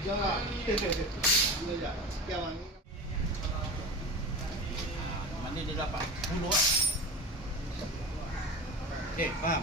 Ya, ya, ya. Yang Mana dia dapat 10 lah. Okey, faham?